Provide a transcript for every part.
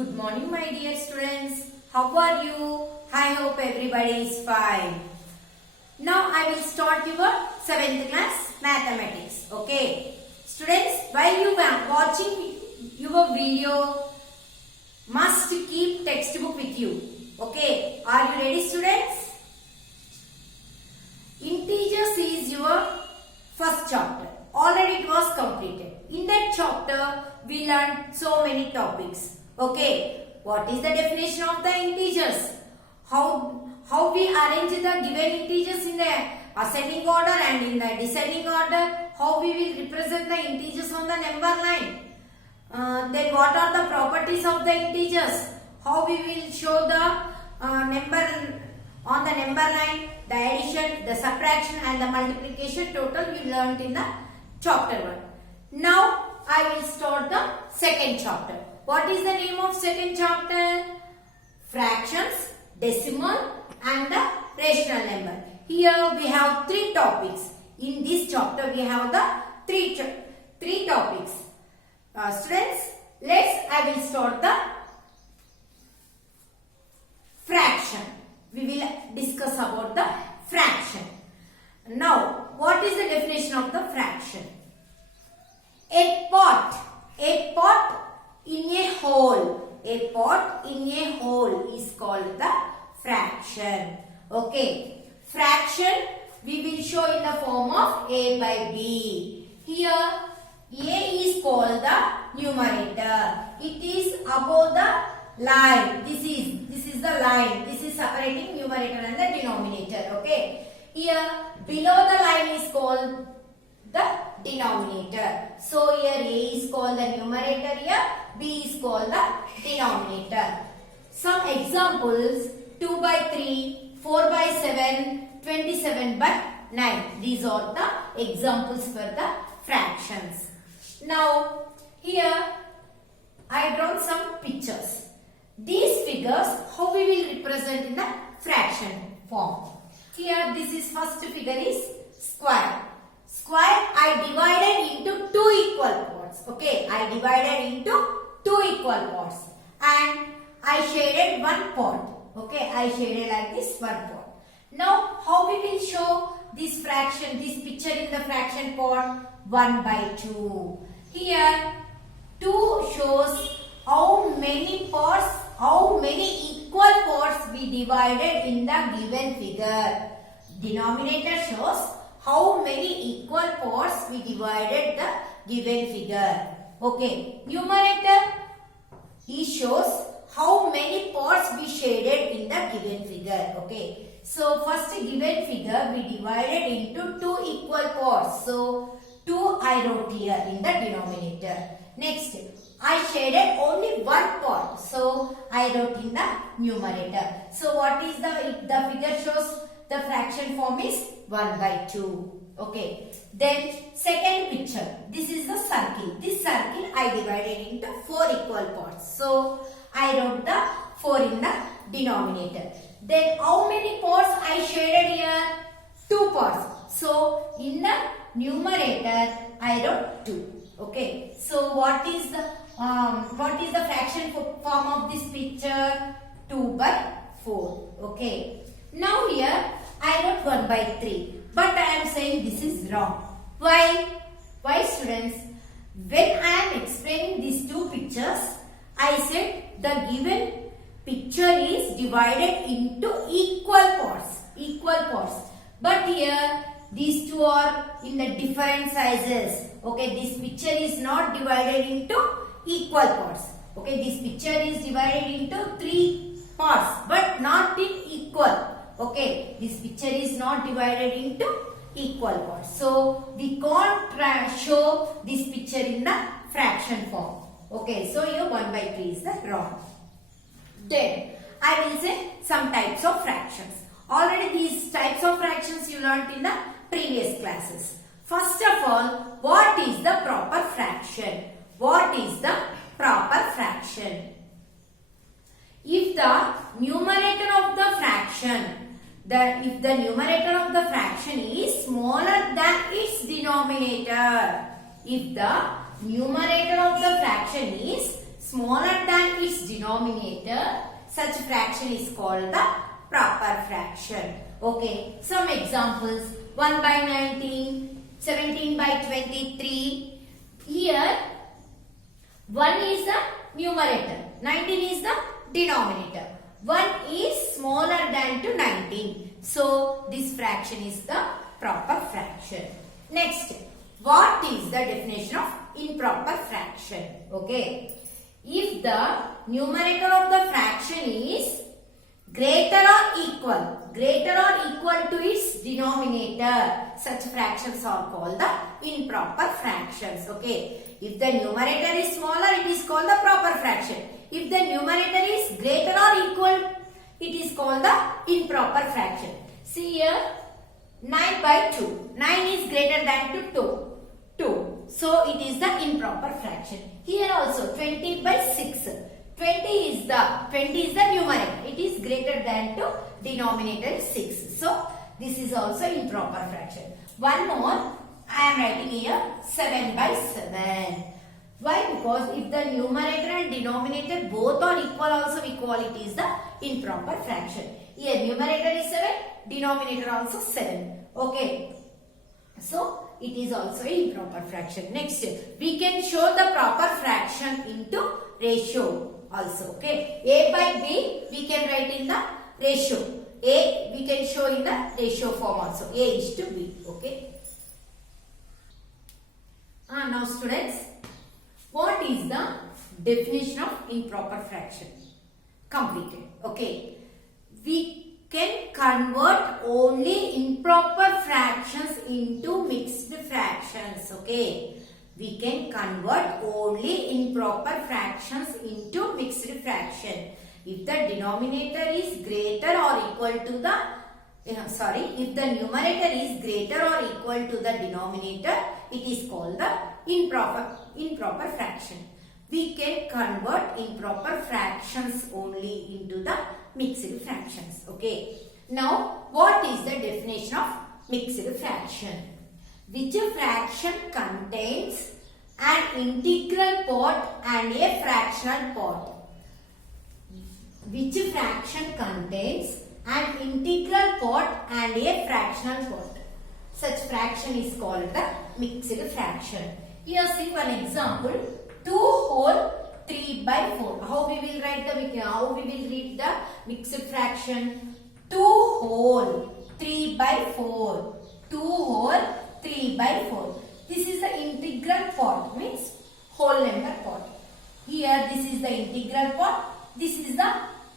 Good morning, my dear students. How are you? I hope everybody is fine. Now I will start your 7th class mathematics. Okay. Students, while you are watching your video, must keep textbook with you. Okay. Are you ready, students? Integers is your first chapter. Already it was completed. In that chapter, we learned so many topics. Okay, what is the definition of the integers? How we arrange the given integers in the ascending order and in the descending order? How we will represent the integers on the number line? Then what are the properties of the integers? How we will show the number on the number line? The addition, the subtraction and the multiplication total you learned in the chapter 1. Now I will start the second chapter. What is the name of second chapter? Fractions, decimal and the rational number. Here we have three topics. In this chapter we have the three topics. Students, I will start the fraction. We will discuss about the fraction. Now, what is the definition of the fraction? A part in a whole. A part in a whole is called the fraction. Okay. Fraction we will show in the form of A by B. Here A is called the numerator. It is above the line. This is the line. This is separating numerator and the denominator. Okay. Here below the line is called the denominator. So here A is called the numerator, here B is called the denominator. Some examples: 2 by 3, 4 by 7, 27 by 9. These are the examples for the fractions. Now here I drawn some pictures. These figures how we will represent in the fraction form. Here this is first figure is square. Square I divided into two equal parts. Okay, I divided into two equal parts and I shaded one part. Okay, I shaded like this one part. Now how we will show this fraction, this picture in the fraction part? 1 by 2. Here 2 shows how many parts, how many equal parts we divided in the given figure. Denominator shows how many equal parts we divided the given figure. Okay. Numerator, he shows how many parts we shaded in the given figure. Okay. So first given figure we divided into two equal parts. So 2 I wrote here in the denominator. Next, I shaded only one part. So I wrote in the numerator. So what is the figure shows? The fraction form is 1 by 2. Okay. Then second picture. This is the circle. This circle I divided into 4 equal parts. So I wrote the 4 in the denominator. Then how many parts I shaded here? 2 parts. So in the numerator I wrote 2. Okay. So what is the fraction form of this picture? 2 by 4. Okay. Now here I wrote 1 by 3. But I am saying this is wrong. Why? Why, students? When I am explaining these two pictures, I said the given picture is divided into equal parts. Equal parts. But here these two are in the different sizes. Okay, this picture is not divided into equal parts. Okay, this picture is divided into 3 parts but not in equal. Okay, this picture is not divided into equal parts. So we can't show this picture in the fraction form. Okay, so here 1 by 3 is the wrong. Then I will say some types of fractions. Already these types of fractions you learnt in the previous classes. First of all, what is the proper fraction? What is the proper fraction? If the numerator of the fraction if the numerator of the fraction is smaller than its denominator, if the numerator of the fraction is smaller than its denominator, such fraction is called the proper fraction. Okay, some examples: 1 by 19, 17 by 23. Here 1 is the numerator, 19 is the denominator. 1 is smaller than to 19. So this fraction is the proper fraction. Next, what is the definition of improper fraction? Okay, if the numerator of the fraction is greater or equal to its denominator, such fractions are called the improper fractions. Okay, if the numerator is smaller, it is called the proper fraction. If the numerator is greater or equal, it is called the improper fraction. See here, 9 by 2. 9 is greater than to 2. So it is the improper fraction. Here also 20 by 6. 20 is the numerator. It is greater than to denominator 6. So this is also improper fraction. One more, I am writing here 7 by 7. Why? Because if the numerator and denominator both are equal, also we call it is the improper fraction. Here numerator is 7, denominator also 7. Okay. So it is also improper fraction. Next, we can show the proper fraction into ratio also. Okay. A by B we can write in the ratio. A we can show in the ratio form also. A is to B. Okay. Now students, what is the definition of improper fraction? Completed. Okay. We can convert only improper fractions into mixed fractions. Okay. We can convert only improper fractions into mixed fraction. If the denominator is greater or equal to the if the numerator is greater or equal to the denominator, it is called the improper fraction. We can convert improper fractions only into the mixed fractions. Okay. Now, what is the definition of mixed fraction? Which fraction contains an integral part and a fractional part? Which fraction contains an integral part and a fractional part? Such fraction is called the mixed fraction. Here see one example: 2 whole 3 by 4. How we will read the mixed fraction? 2 whole 3 by 4. 2 whole 3 by 4. This is the integral part, means whole number part. Here this is the integral part. This is the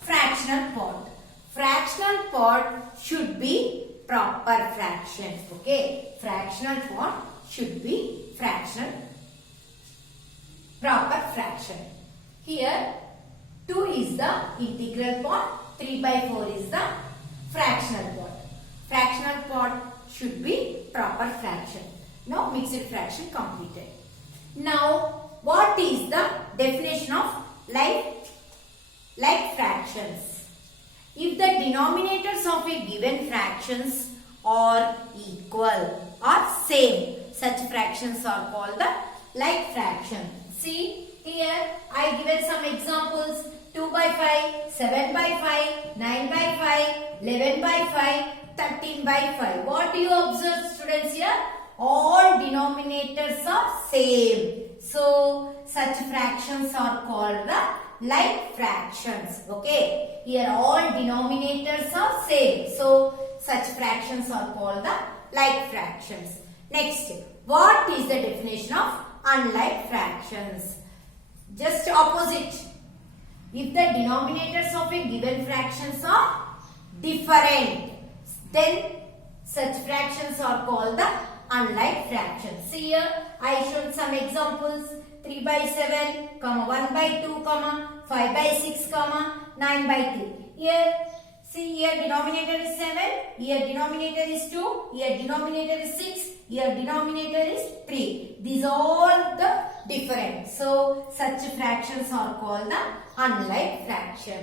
fractional part. Fractional part should be proper fraction. Okay. Fractional part should be proper fraction. Here 2 is the integral part, 3 by 4 is the fractional part. Fractional part should be proper fraction. Now mixed fraction completed. Now what is the definition of like fractions? If the denominators of a given fractions are equal or same, such fractions are called the like fraction. See here I given some examples: 2 by 5, 7 by 5, 9 by 5, 11 by 5, 13 by 5. What do you observe students here? All denominators are same. So such fractions are called the like fractions. Okay. Here all denominators are same. So such fractions are called the like fractions. Next, what is the definition of unlike fractions? Just opposite. If the denominators of a given fractions are different, then such fractions are called the unlike fractions. See here, I showed some examples: 3 by 7, 1 by 2, 5 by 6, 9 by 3. Here, see here denominator is 7, here denominator is 2, here denominator is 6, here denominator is 3. These are all the different. So, such fractions are called the unlike fraction.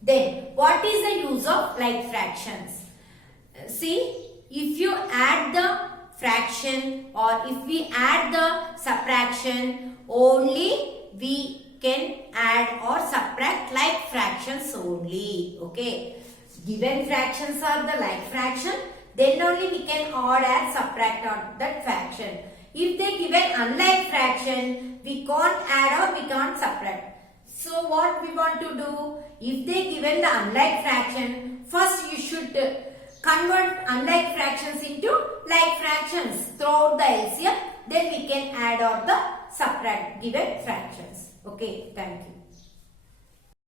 Then, what is the use of like fractions? See, if you add the fraction or if we add the subtraction, only we can add or subtract like fractions only. Okay. Given fractions are the like fraction, then only we can add and subtract on that fraction. If they given unlike fraction, we can't add or we can't subtract. So what we want to do? If they given the unlike fraction, first you should convert unlike fractions into like fractions throughout the LCM. Then we can add or the subtract given fractions. Okay, thank you.